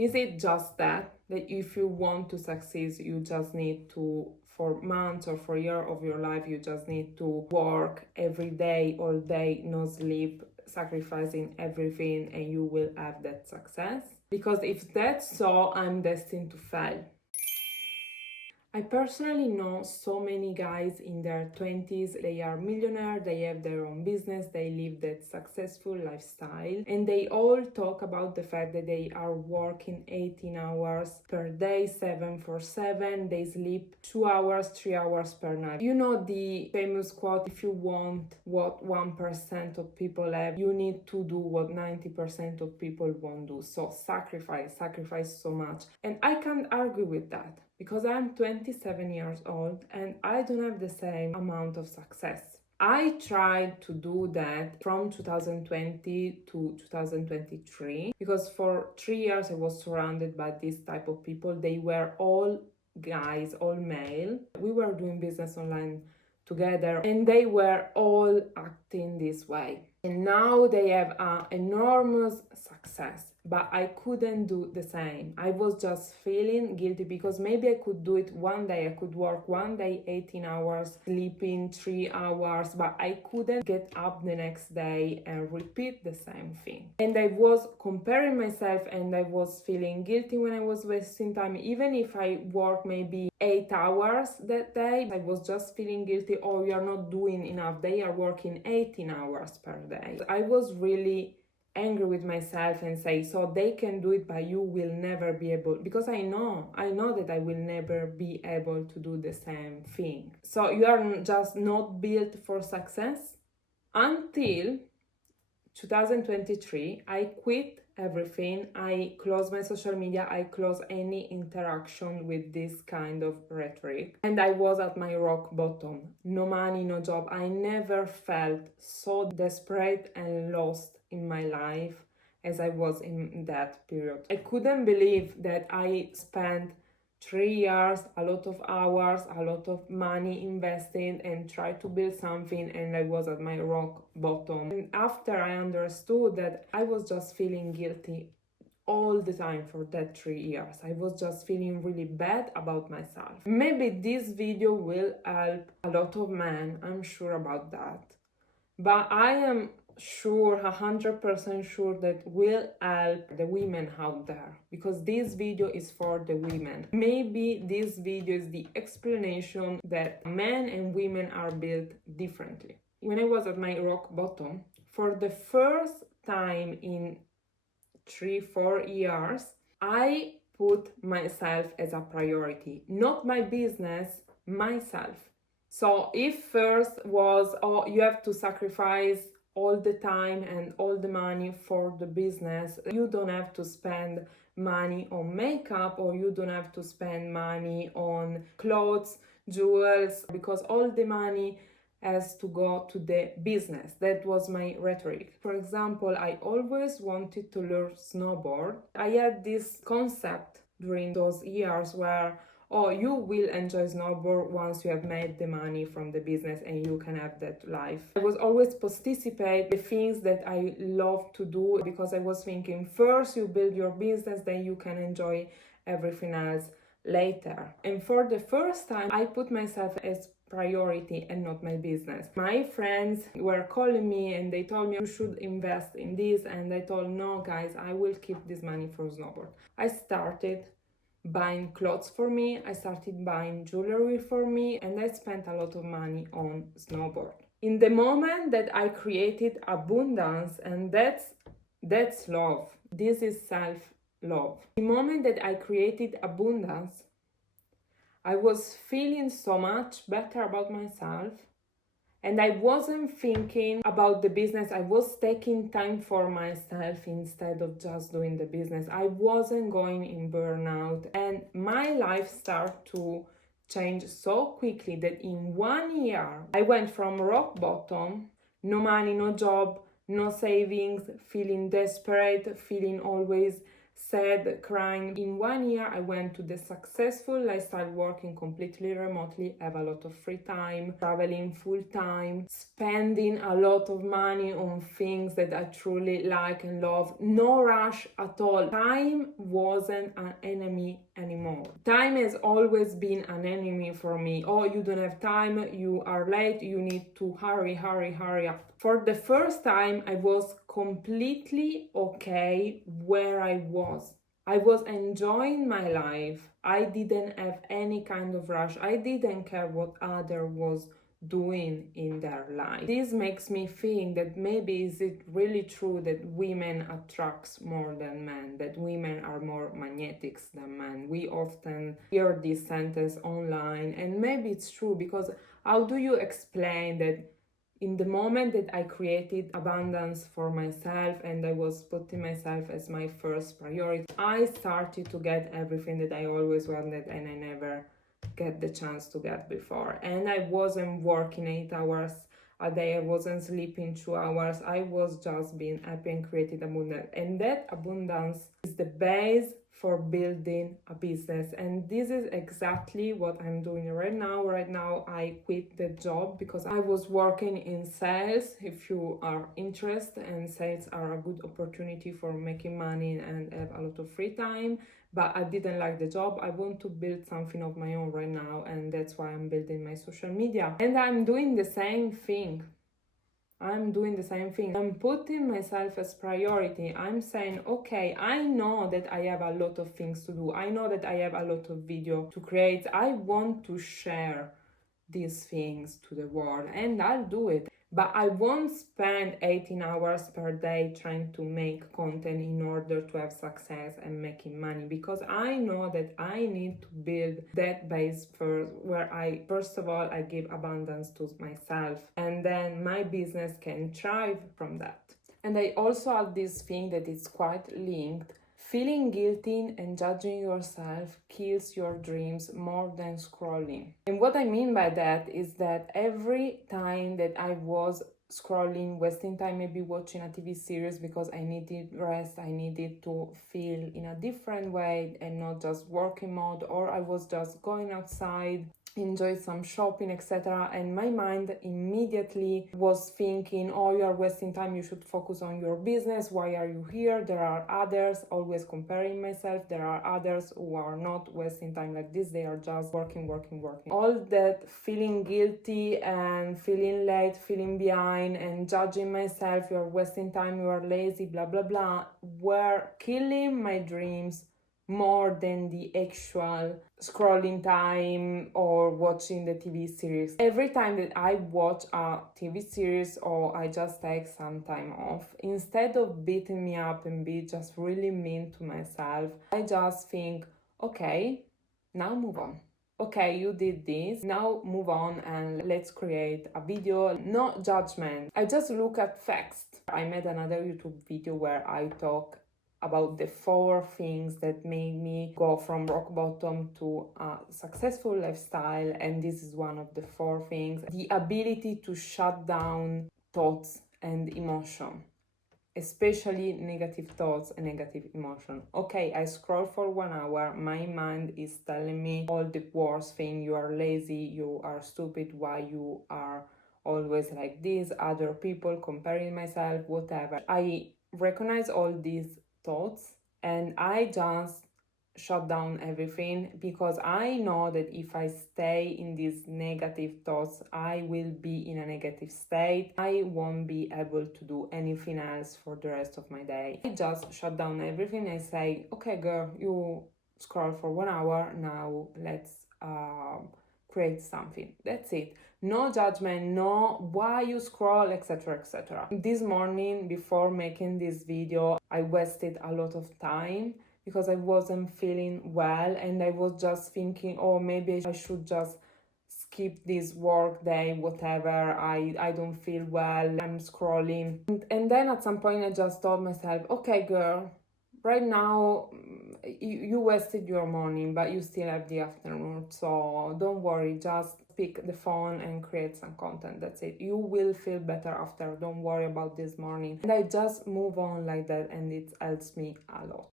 Is it just that if you want to succeed, you just need to, for months or for a year of your life, you just need to work every day, all day, no sleep, sacrificing everything, and you will have that success? Because if that's so, I'm destined to fail. I personally know so many guys in their 20s, they are millionaires, they have their own business, they live that successful lifestyle, and they all talk about the fact that they are working 18 hours per day, 7 they sleep 2 hours, 3 hours per night. You know the famous quote, if you want what 1% of people have, you need to do what 90% of people won't do. So sacrifice so much. And I can't argue with that, because I'm 27 years old and I don't have the same amount of success. I tried to do that from 2020 to 2023, because for 3 years I was surrounded by this type of people. They were all guys, all male. We were doing business online together and they were all acting this way. And now they have enormous success, but I couldn't do the same. I was just feeling guilty, because maybe I could do it one day. I could work one day 18 hours, sleeping 3 hours, but I couldn't get up the next day and repeat the same thing. And I was comparing myself and I was feeling guilty when I was wasting time. Even if I work maybe 8 hours that day, I was just feeling guilty. Oh, you're not doing enough. They are working 18 hours per day. I was really angry with myself and say, so they can do it, but you will never be able, because I know that I will never be able to do the same thing. So you are just not built for success. Until 2023, I quit everything. I closed my social media. I closed any interaction with this kind of rhetoric. And I was at my rock bottom. No money, no job. I never felt so desperate and lost in my life as I was in that period. I couldn't believe that I spent 3 years, a lot of hours, a lot of money invested and tried to build something, and I was at my rock bottom. And after I understood that, I was just feeling guilty all the time for that 3 years. I was just feeling really bad about myself. Maybe this video will help a lot of men, I'm sure about that. But I am sure, 100% sure, that will help the women out there, because this video is for the women. Maybe this video is the explanation that men and women are built differently. When I was at my rock bottom, for the first time in 3-4 years, I put myself as a priority, not my business, myself. So if first was, oh, you have to sacrifice all the time and all the money for the business, you don't have to spend money on makeup, or you don't have to spend money on clothes, jewels, because all the money has to go to the business. That was my rhetoric. For example, I always wanted to learn snowboard. I had this concept during those years where, oh, you will enjoy snowboard once you have made the money from the business and you can have that life. I was always participate the things that I love to do, because I was thinking, first you build your business, then you can enjoy everything else later. And for the first time, I put myself as priority and not my business. My friends were calling me and they told me, you should invest in this, and I told, no guys, I will keep this money for snowboard. I started buying clothes for me, I started buying jewelry for me, and I spent a lot of money on snowboard. In the moment that I created abundance, and that's love. This is self-love. The moment that I created abundance, I was feeling so much better about myself, and I wasn't thinking about the business. I was taking time for myself instead of just doing the business. I wasn't going in burnout, and my life started to change so quickly that in 1 year, I went from rock bottom, no money, no job, no savings, feeling desperate, feeling always sad, crying. In 1 year, I went to the successful lifestyle, working completely remotely, have a lot of free time, traveling full time, spending a lot of money on things that I truly like and love. No rush at all. Time wasn't an enemy anymore. Time has always been an enemy for me. Oh, you don't have time, you are late, you need to hurry up. For the first time, I was completely okay where I was. I was enjoying my life. I didn't have any kind of rush. I didn't care what other was doing in their life. This makes me think that maybe is it really true that women attracts more than men, that women are more magnetic than men. We often hear this sentence online, and maybe it's true, because how do you explain that in the moment that I created abundance for myself and I was putting myself as my first priority, I started to get everything that I always wanted and I never get the chance to get before. And I wasn't working 8 hours a day, I wasn't sleeping 2 hours, I was just being happy and creating abundance. And that abundance is the base for building a business, and this is exactly what I'm doing right now. Right now I quit the job because I was working in sales. If you are interested, and sales are a good opportunity for making money and have a lot of free time, but I didn't like the job. I want to build something of my own right now, and that's why I'm building my social media. And I'm doing the same thing. I'm putting myself as priority. I'm saying, okay, I know that I have a lot of things to do. I know that I have a lot of video to create. I want to share these things to the world, and I'll do it. But I won't spend 18 hours per day trying to make content in order to have success and making money, because I know that I need to build that base first, where first of all, I give abundance to myself, and then my business can thrive from that. And I also have this thing that is quite linked. Feeling guilty and judging yourself kills your dreams more than scrolling. And what I mean by that is that every time that I was scrolling, wasting time, maybe watching a TV series because I needed rest, I needed to feel in a different way and not just working mode, or I was just going outside, enjoy some shopping, etc., and my mind immediately was thinking, oh, you are wasting time, you should focus on your business, why are you here, there are others, always comparing myself, there are others who are not wasting time like this, they are just working. All that feeling guilty and feeling late, feeling behind and judging myself, you are wasting time, you are lazy, blah blah blah, were killing my dreams more than the actual scrolling time or watching the TV series. Every time that I watch a TV series or I just take some time off, instead of beating me up and be just really mean to myself, I just think, okay, now move on. Okay, you did this, now move on and let's create a video. No judgment. I just look at facts. I made another YouTube video where I talk about the 4 things that made me go from rock bottom to a successful lifestyle, and this is one of the 4 things. The ability to shut down thoughts and emotion, especially negative thoughts and negative emotion. Okay, I scroll for 1 hour, my mind is telling me all the worst thing, you are lazy, you are stupid, why you are always like this, other people, comparing myself, whatever. I recognize all these thoughts and I just shut down everything, because I know that if I stay in these negative thoughts, I will be in a negative state. I won't be able to do anything else for the rest of my day. I just shut down everything and say, okay girl, you scroll for 1 hour, now let's create something. That's it. No judgment, no why you scroll, etc. This morning, before making this video, I wasted a lot of time because I wasn't feeling well, and I was just thinking, oh, maybe I should just skip this work day, whatever, I don't feel well, I'm scrolling. And then at some point I just told myself, okay girl, right now you wasted your morning, but you still have the afternoon, so don't worry, just pick the phone and create some content. That's it. You will feel better after. Don't worry about this morning. And I just move on like that, and it helps me a lot.